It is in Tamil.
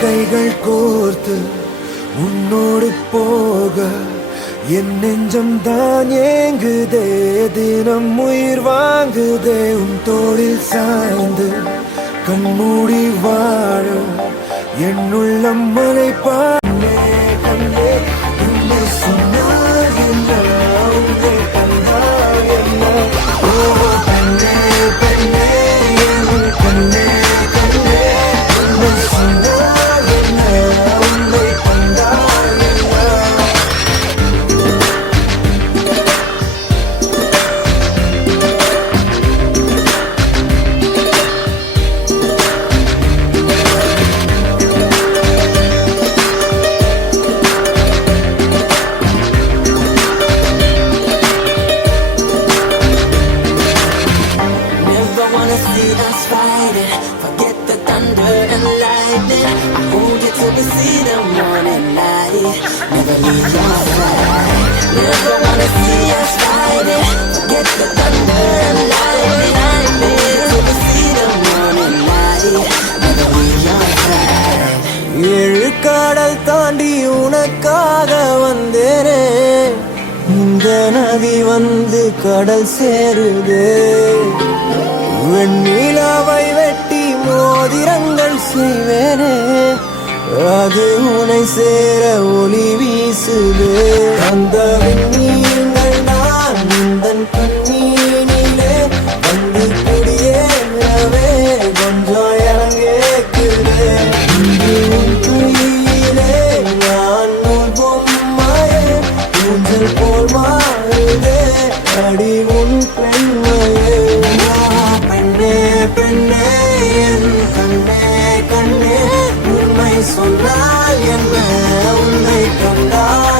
கைகள் கோர்த்து உன்னோடு போக என் நெஞ்சம் தான் ஏங்குதே, தினம் உயிர் வாங்குதே. உன் தோளில் சாய்ந்து கண்மூடி வாழ என் உள்ளம் மலைப்பா. கண்ணே உன்னை சொன்னால் என்ன, உன்னை கண்டால் என்ன? ஓ பெண்ணே பெண்ணே என் கண்ணே கண்ணே, உன்னை சொன்னால் என்ன, உன்னை கண்டால் என்ன? See us fighting, forget the thunder and lightning. I hold you till we see the morning light. Never leave your side. Never wanna see us fighting, forget the thunder and lightning. Till we see the morning light. Never leave your side. ஏழு கடல் தாண்டி உனக்காக வந்தேனே, இந்த நதி வந்து கடல் சேருதே. வெண்ணிலாவை வெட்டி மோதிரங்கள் செய்வேனே, அது உனை சேர ஒளி வீசுதே. அந்த விண்ணீர்கள் நான் உந்தன் கண்ணீனிலே வந்து குடியேறவே கொஞ்சம் இறங்கேக்குதே. உன் கையிலே நான் நூல் பொம்மையே, ஊஞ்சல் போல் மாறுதே அடி உன் பெண்மையே. பெண்ணே என் கண்ணே கண்ணே, உண்மை சொன்னால் என்ன, உன்னை கண்டால்